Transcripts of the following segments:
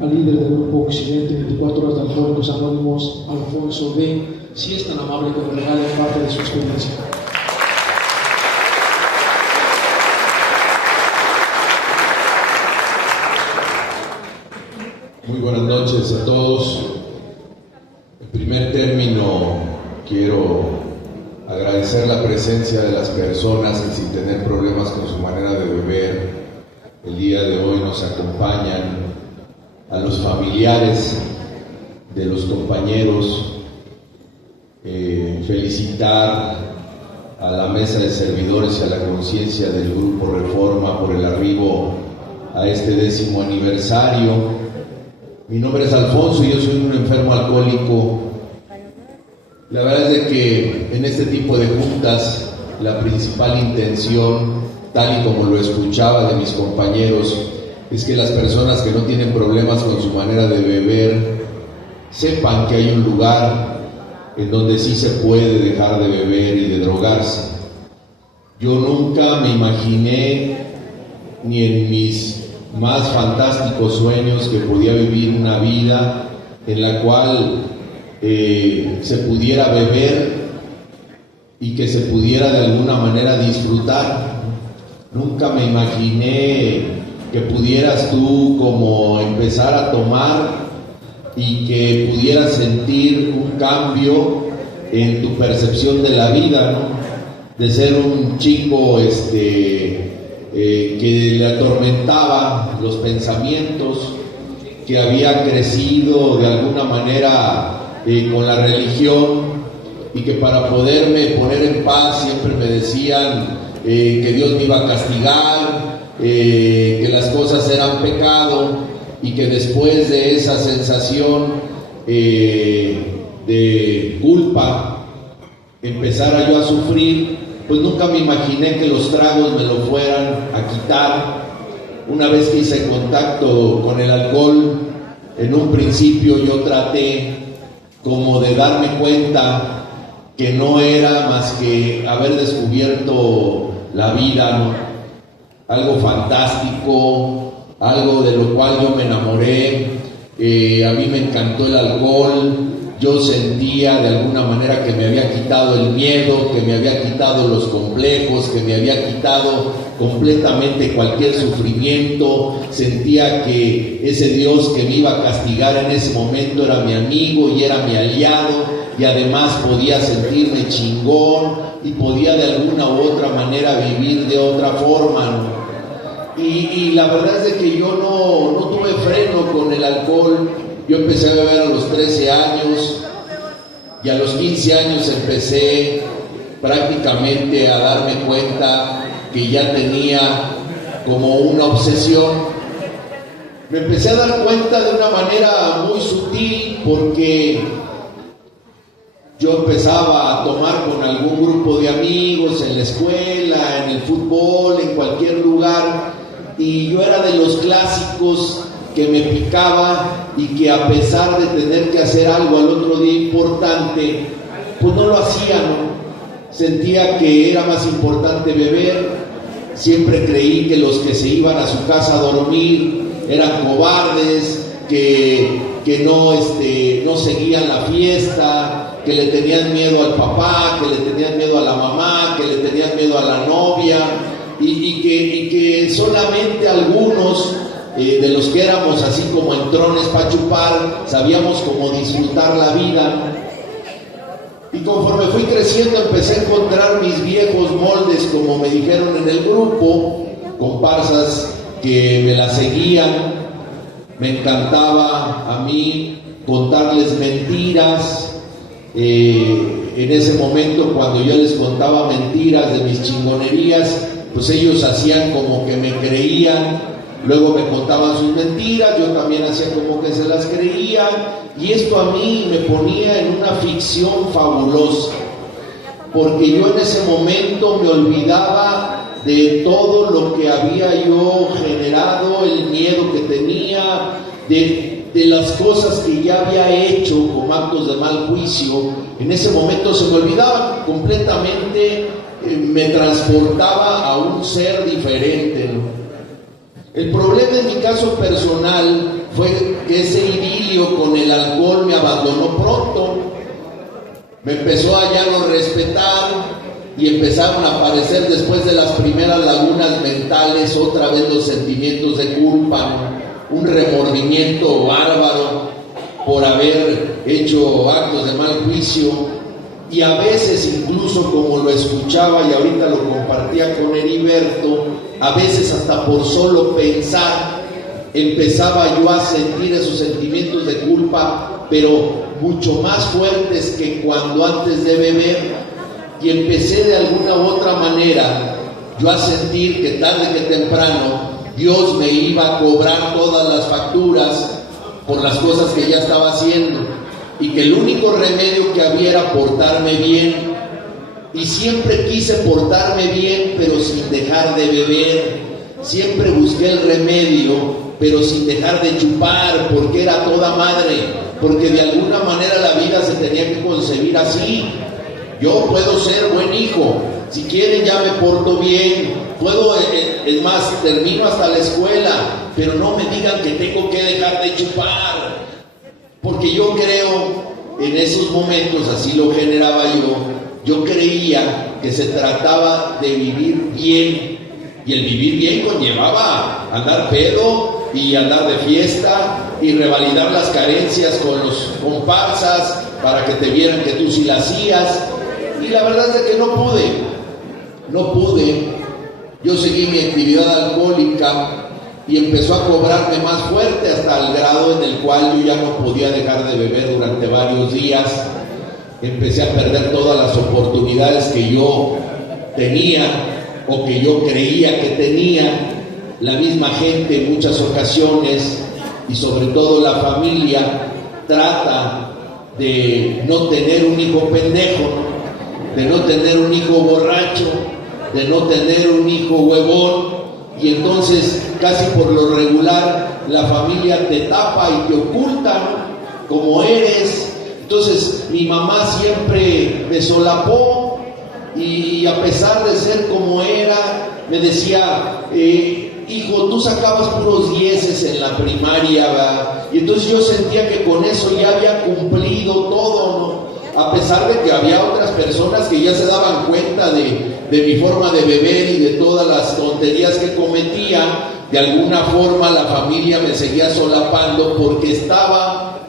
al líder del Grupo Occidente 24 Horas de Alcohólicos Anónimos, Alfonso D. Si es tan amable que nos regale parte de su experiencia. Muy buenas noches a todos. En primer término, quiero agradecer la presencia de las personas que, sin tener problemas con su manera de beber, el día de hoy nos acompañan, a los familiares de los compañeros, felicitar a la mesa de servidores y a la conciencia del Grupo Reforma por el arribo a este 10º aniversario. Mi nombre es Alfonso y yo soy un enfermo alcohólico. La verdad es de que en este tipo de juntas la principal intención, tal y como lo escuchaba de mis compañeros, es que las personas que no tienen problemas con su manera de beber sepan que hay un lugar en donde sí se puede dejar de beber y de drogarse. Yo nunca me imaginé, ni en mis más fantásticos sueños, que podía vivir una vida en la cual se pudiera beber y que se pudiera de alguna manera disfrutar. Nunca me imaginé que pudieras tú como empezar a tomar y que pudieras sentir un cambio en tu percepción de la vida, ¿no? De ser un chico que le atormentaba los pensamientos, que había crecido de alguna manera con la religión y que para poderme poner en paz siempre me decían que Dios me iba a castigar, que las cosas eran pecado, y que después de esa sensación de culpa empezara yo a sufrir. Pues nunca me imaginé que los tragos me lo fueran a quitar. Una vez que hice contacto con el alcohol, en un principio yo traté como de darme cuenta que no era más que haber descubierto la vida, ¿no? Algo fantástico, algo de lo cual yo me enamoré. A mí me encantó el alcohol. Yo sentía de alguna manera que me había quitado el miedo, que me había quitado los complejos, que me había quitado completamente cualquier sufrimiento. Sentía que ese Dios que me iba a castigar en ese momento era mi amigo y era mi aliado, y además podía sentirme chingón y podía de alguna u otra manera vivir de otra forma, ¿no? Y la verdad es de que yo no tuve freno con el alcohol. Yo empecé a beber a los 13 años y a los 15 años empecé prácticamente a darme cuenta que ya tenía como una obsesión. Me empecé a dar cuenta de una manera muy sutil, porque yo empezaba a tomar con algún grupo de amigos en la escuela, en el fútbol, en cualquier lugar, y yo era de los clásicos que me picaba y que, a pesar de tener que hacer algo al otro día importante, pues no lo hacía, ¿no? Sentía que era más importante beber. Siempre creí que los que se iban a su casa a dormir eran cobardes, que no seguían la fiesta, que le tenían miedo al papá, que le tenían miedo a la mamá, que le tenían miedo a la novia, y que solamente algunos de los que éramos así como entrones para chupar sabíamos cómo disfrutar la vida. Y conforme fui creciendo empecé a encontrar mis viejos moldes, como me dijeron en el grupo, comparsas que me la seguían. Me encantaba a mí contarles mentiras. En ese momento, cuando yo les contaba mentiras de mis chingonerías, pues ellos hacían como que me creían. Luego me contaban sus mentiras, yo también hacía como que se las creía, y esto a mí me ponía en una ficción fabulosa, porque yo en ese momento me olvidaba de todo lo que había yo generado, el miedo que tenía, de las cosas que ya había hecho como actos de mal juicio. En ese momento se me olvidaba completamente, me transportaba a un ser diferente, ¿no? El problema en mi caso personal fue que ese idilio con el alcohol me abandonó pronto. Me empezó a ya no respetar y empezaron a aparecer después de las primeras lagunas mentales otra vez los sentimientos de culpa, un remordimiento bárbaro por haber hecho actos de mal juicio, y a veces incluso, como lo escuchaba y ahorita lo compartía con Heriberto, a veces hasta por solo pensar empezaba yo a sentir esos sentimientos de culpa, pero mucho más fuertes que cuando antes de beber, y empecé de alguna u otra manera yo a sentir que tarde que temprano Dios me iba a cobrar todas las facturas por las cosas que ya estaba haciendo, y que el único remedio que había era portarme bien. Y siempre quise portarme bien, pero sin dejar de beber. Siempre busqué el remedio, pero sin dejar de chupar, porque era toda madre, porque de alguna manera la vida se tenía que concebir así. Yo puedo ser buen hijo, si quieren ya me porto bien, puedo, es más, termino hasta la escuela, pero no me digan que tengo que dejar de chupar, porque yo creo, en esos momentos, así lo generaba yo creía que se trataba de vivir bien, y el vivir bien conllevaba andar pedo y andar de fiesta y revalidar las carencias con los comparsas para que te vieran que tú sí la hacías. Y la verdad es que no pude. Yo seguí mi actividad alcohólica y empezó a cobrarme más fuerte hasta el grado en el cual yo ya no podía dejar de beber durante varios días. Empecé a perder todas las oportunidades que yo tenía o que yo creía que tenía. La misma gente en muchas ocasiones, y sobre todo la familia, trata de no tener un hijo pendejo, de no tener un hijo borracho, de no tener un hijo huevón, y entonces casi por lo regular la familia te tapa y te oculta como eres. Entonces mi mamá siempre me solapó, y a pesar de ser como era, me decía, hijo, tú sacabas puros dieces en la primaria, ¿verdad? Y entonces yo sentía que con eso ya había cumplido todo, ¿no? A pesar de que había otras personas que ya se daban cuenta de mi forma de beber y de todas las tonterías que cometía. De alguna forma la familia me seguía solapando porque estaba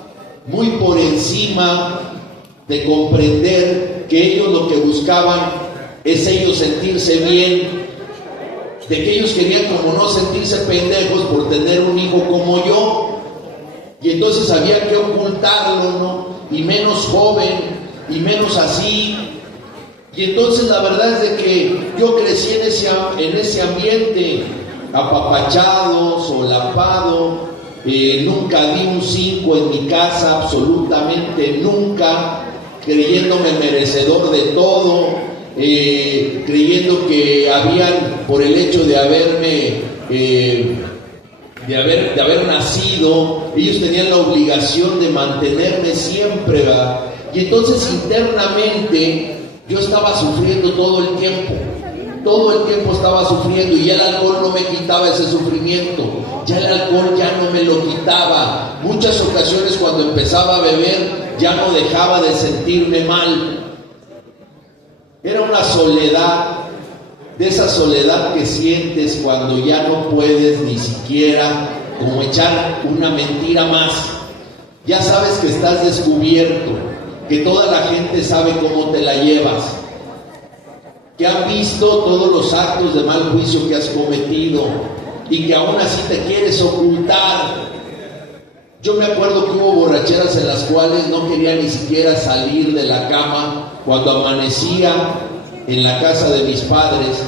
muy por encima de comprender que ellos lo que buscaban es ellos sentirse bien, de que ellos querían como no sentirse pendejos por tener un hijo como yo, y entonces había que ocultarlo, ¿no? Y menos joven, y menos así. Y entonces la verdad es de que yo crecí en ese ambiente, apapachado, solapado. Nunca di un 5 en mi casa, absolutamente nunca, creyéndome merecedor de todo, creyendo que habían, por el hecho de haberme de haber nacido, ellos tenían la obligación de mantenerme siempre, ¿verdad? Y entonces internamente yo estaba sufriendo todo el tiempo estaba sufriendo, y ya el alcohol no me quitaba ese sufrimiento, ya el alcohol ya no me lo quitaba. Muchas ocasiones cuando empezaba a beber ya no dejaba de sentirme mal. Era una soledad, de esa soledad que sientes cuando ya no puedes ni siquiera como echar una mentira más. Ya sabes que estás descubierto, que toda la gente sabe cómo te la llevas, que han visto todos los actos de mal juicio que has cometido, y que aún así te quieres ocultar. Yo me acuerdo que hubo borracheras en las cuales no quería ni siquiera salir de la cama cuando amanecía en la casa de mis padres,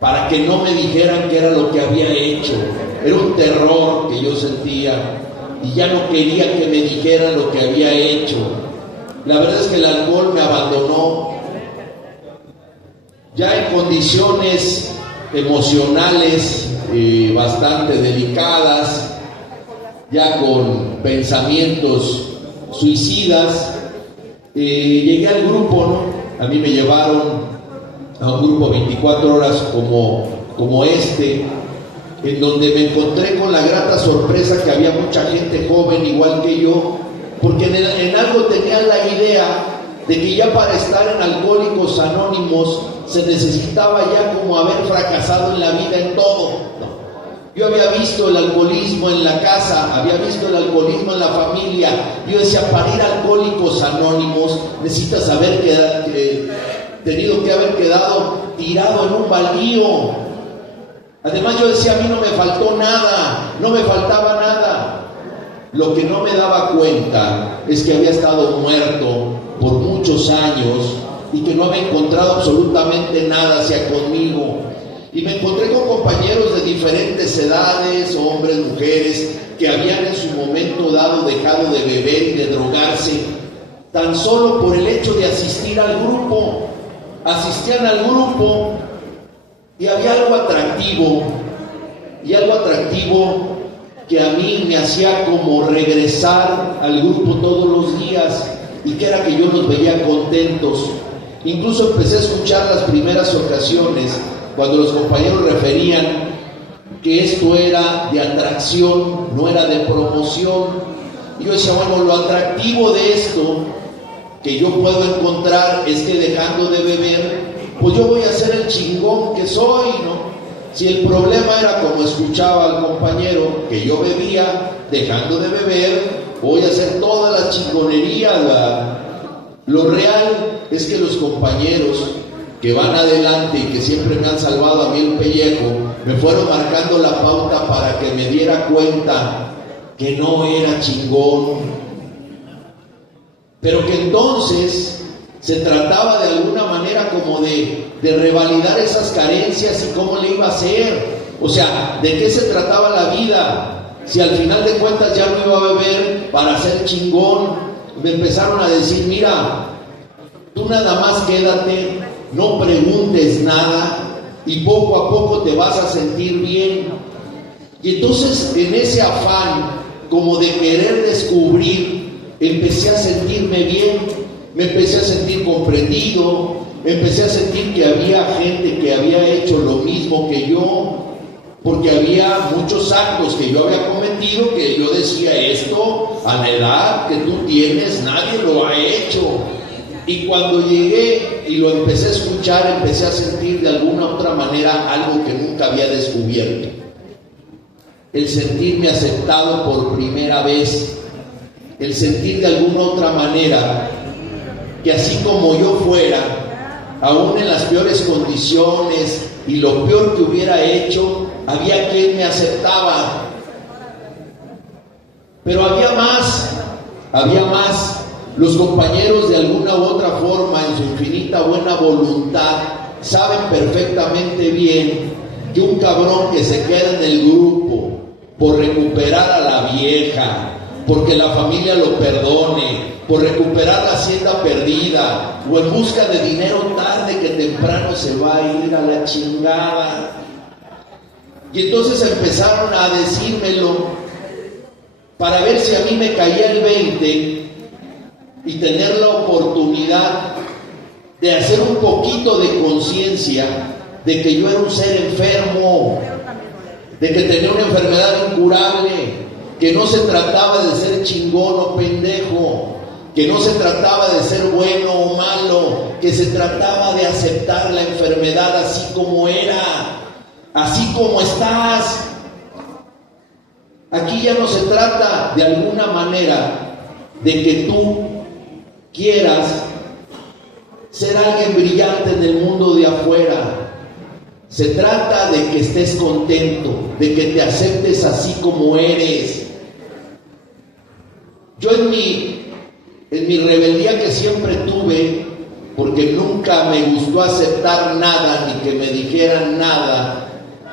para que no me dijeran qué era lo que había hecho. Era un terror que yo sentía, y ya no quería que me dijeran lo que había hecho. La verdad es que el alcohol me abandonó ya en condiciones emocionales bastante delicadas, ya con pensamientos suicidas. Llegué al grupo, ¿no? A mí me llevaron a un grupo 24 horas como este, en donde me encontré con la grata sorpresa que había mucha gente joven igual que yo, porque en algo tenía la idea de que ya para estar en Alcohólicos Anónimos se necesitaba ya como haber fracasado en la vida en todo. No. Yo había visto el alcoholismo en la casa, había visto el alcoholismo en la familia. Yo decía, para ir a Alcohólicos Anónimos necesitas haber tenido que haber quedado tirado en un baldío. Además yo decía, a mí no me faltó nada, no me faltaba nada. Lo que no me daba cuenta es que había estado muerto por muchos años y que no había encontrado absolutamente nada hacia conmigo. Y me encontré con compañeros de diferentes edades, hombres, mujeres, que habían en su momento dado dejado de beber y de drogarse, tan solo por el hecho de asistir al grupo. Asistían al grupo y había algo atractivo que a mí me hacía como regresar al grupo todos los días, y que era que yo los veía contentos. Incluso empecé a escuchar las primeras ocasiones cuando los compañeros referían que esto era de atracción, no era de promoción. Y yo decía, bueno, lo atractivo de esto que yo puedo encontrar es que dejando de beber, pues yo voy a ser el chingón que soy, ¿no? Si el problema era, como escuchaba al compañero, que yo bebía, dejando de beber, voy a hacer todas las chingonerías. Lo real es que los compañeros que van adelante y que siempre me han salvado a mí el pellejo, me fueron marcando la pauta para que me diera cuenta que no era chingón, pero que entonces se trataba de alguna manera como de revalidar esas carencias y cómo le iba a hacer. O sea, ¿de qué se trataba la vida? Si al final de cuentas ya no iba a beber para ser chingón. Me empezaron a decir, mira, tú nada más quédate, no preguntes nada y poco a poco te vas a sentir bien. Y entonces, en ese afán como de querer descubrir, empecé a sentirme bien. Me empecé a sentir comprendido, empecé a sentir que había gente que había hecho lo mismo que yo, porque había muchos actos que yo había cometido que yo decía, esto a la edad que tú tienes nadie lo ha hecho. Y cuando llegué y lo empecé a escuchar, empecé a sentir de alguna u otra manera algo que nunca había descubierto: el sentirme aceptado por primera vez, el sentir de alguna otra manera que así como yo fuera, aún en las peores condiciones y lo peor que hubiera hecho, había quien me aceptaba. Pero había más. Los compañeros, de alguna u otra forma, en su infinita buena voluntad, saben perfectamente bien que un cabrón que se queda en el grupo por recuperar a la vieja, porque la familia lo perdone, por recuperar la hacienda perdida, o en busca de dinero, tarde que temprano se va a ir a la chingada. Y entonces empezaron a decírmelo para ver si a mí me caía el 20 y tener la oportunidad de hacer un poquito de conciencia de que yo era un ser enfermo, de que tenía una enfermedad incurable, que no se trataba de ser chingón o pendejo, que no se trataba de ser bueno o malo, que se trataba de aceptar la enfermedad así como era, así como estás. Aquí ya no se trata de alguna manera de que tú quieras ser alguien brillante en el mundo de afuera. Se trata de que estés contento, de que te aceptes así como eres. Yo en mi rebeldía que siempre tuve, porque nunca me gustó aceptar nada ni que me dijeran nada,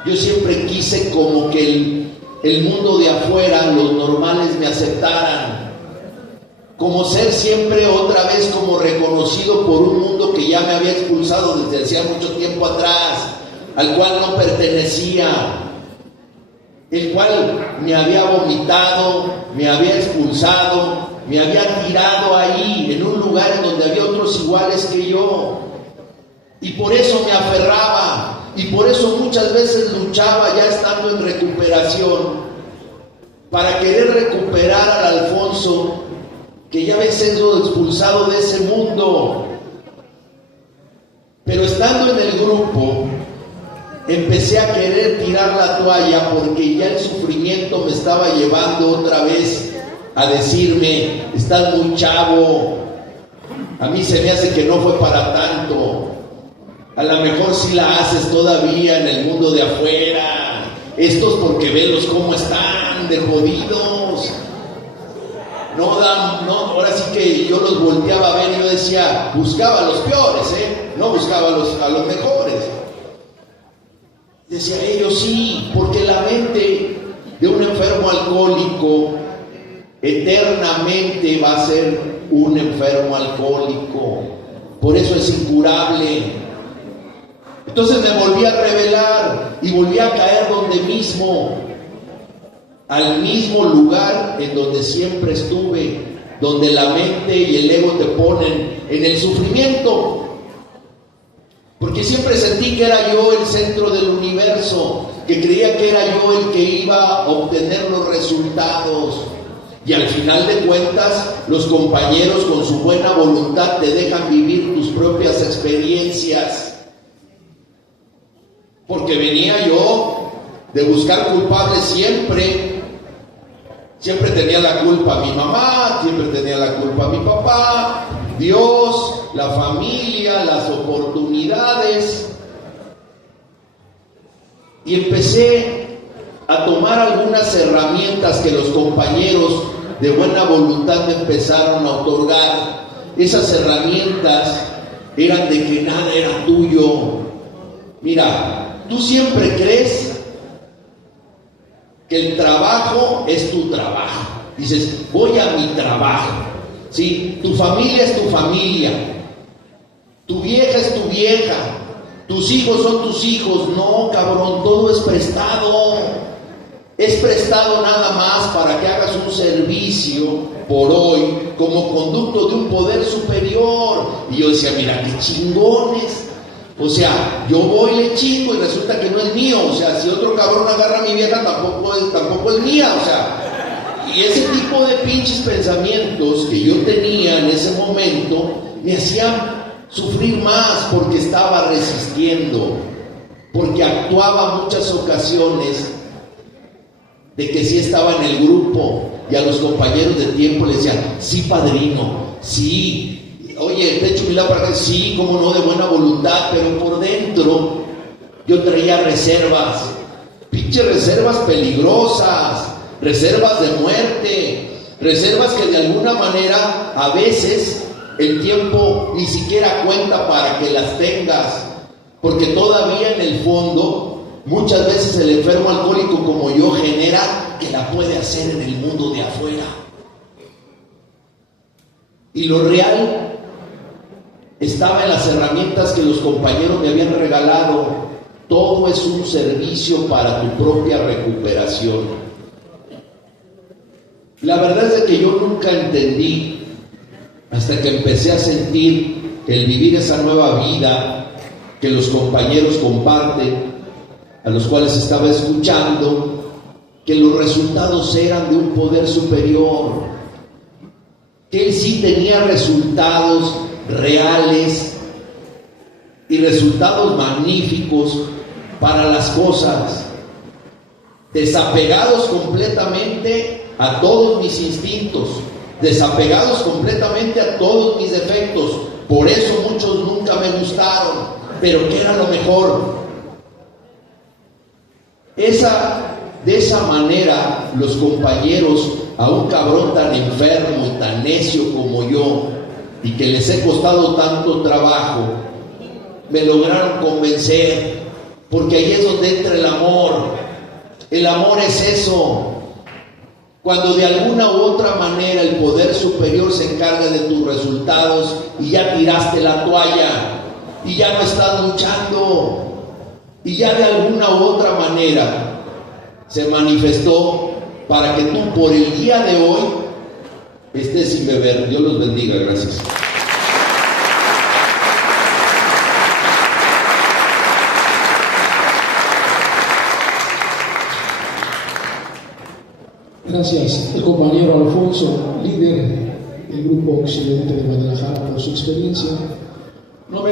yo siempre quise como que el mundo de afuera, los normales, me aceptaran, como ser siempre otra vez como reconocido por un mundo que ya me había expulsado desde hacía mucho tiempo atrás, al cual no pertenecía, el cual me había vomitado, me había expulsado, me había tirado ahí, en un lugar en donde había otros iguales que yo. Y por eso me aferraba, Y por eso muchas veces luchaba ya estando en recuperación, para querer recuperar al Alfonso, que ya había sido expulsado de ese mundo. Pero estando en el grupo, empecé a querer tirar la toalla, porque ya el sufrimiento me estaba llevando otra vez a decirme: estás muy chavo, a mí se me hace que no fue para tanto, a lo mejor sí la haces todavía en el mundo de afuera, estos porque velos cómo están de jodidos, no, ahora sí que yo los volteaba a ver y yo decía, buscaba a los peores, no buscaba a los mejores. Decía, ellos sí, porque la mente de un enfermo alcohólico eternamente va a ser un enfermo alcohólico, por eso es incurable. Entonces me volví a rebelar y volví a caer donde mismo, al mismo lugar en donde siempre estuve, donde la mente y el ego te ponen en el sufrimiento. Porque siempre sentí que era yo el centro del universo, que creía que era yo el que iba a obtener los resultados. Y al final de cuentas, los compañeros con su buena voluntad te dejan vivir tus propias experiencias. Porque venía yo de buscar culpables siempre. Siempre tenía la culpa mi mamá, siempre tenía la culpa mi papá, Dios, la familia, las oportunidades. Y empecé a tomar algunas herramientas que los compañeros de buena voluntad me empezaron a otorgar. Esas herramientas eran de que nada era tuyo. Mira, tú siempre crees que el trabajo es tu trabajo. Dices, voy a mi trabajo. ¿Sí? Tu familia es tu familia. Tu vieja es tu vieja. Tus hijos son tus hijos. No, cabrón, todo es prestado. Es prestado nada más para que hagas un servicio por hoy como conducto de un poder superior. Y yo decía, mira, qué chingones. O sea, yo voy, le chingo y resulta que no es mío. O sea, si otro cabrón agarra a mi vieja, tampoco es mía. O sea, y ese tipo de pinches pensamientos que yo tenía en ese momento me hacían sufrir más, porque estaba resistiendo, porque actuaba muchas ocasiones de que sí estaba en el grupo y a los compañeros de tiempo les decían, sí, padrino, sí. Oye, te echo mi lado para acá, sí, cómo no, de buena voluntad, pero por dentro yo traía reservas, pinches reservas peligrosas, reservas de muerte, reservas que de alguna manera a veces el tiempo ni siquiera cuenta para que las tengas, porque todavía en el fondo muchas veces el enfermo alcohólico como yo genera que la puede hacer en el mundo de afuera. Y lo real estaba en las herramientas que los compañeros me habían regalado. Todo es un servicio para tu propia recuperación. La verdad es que yo nunca entendí, hasta que empecé a sentir que el vivir esa nueva vida que los compañeros comparten, a los cuales estaba escuchando, que los resultados eran de un poder superior, que él sí tenía resultados reales y resultados magníficos para las cosas, desapegados completamente a todos mis instintos, desapegados completamente a todos mis defectos. Por eso muchos nunca me gustaron, pero ¿qué era lo mejor? De esa manera los compañeros, a un cabrón tan enfermo y tan necio como yo, y que les he costado tanto trabajo, me lograron convencer, porque ahí es donde entra el amor. El amor es eso, cuando de alguna u otra manera el poder superior se encarga de tus resultados y ya tiraste la toalla y ya no estás luchando, y ya de alguna u otra manera se manifestó para que tú por el día de hoy estés sin beber. Dios los bendiga, gracias. Gracias, el compañero Alfonso, líder del Grupo Occidente de Guadalajara, por su experiencia. No me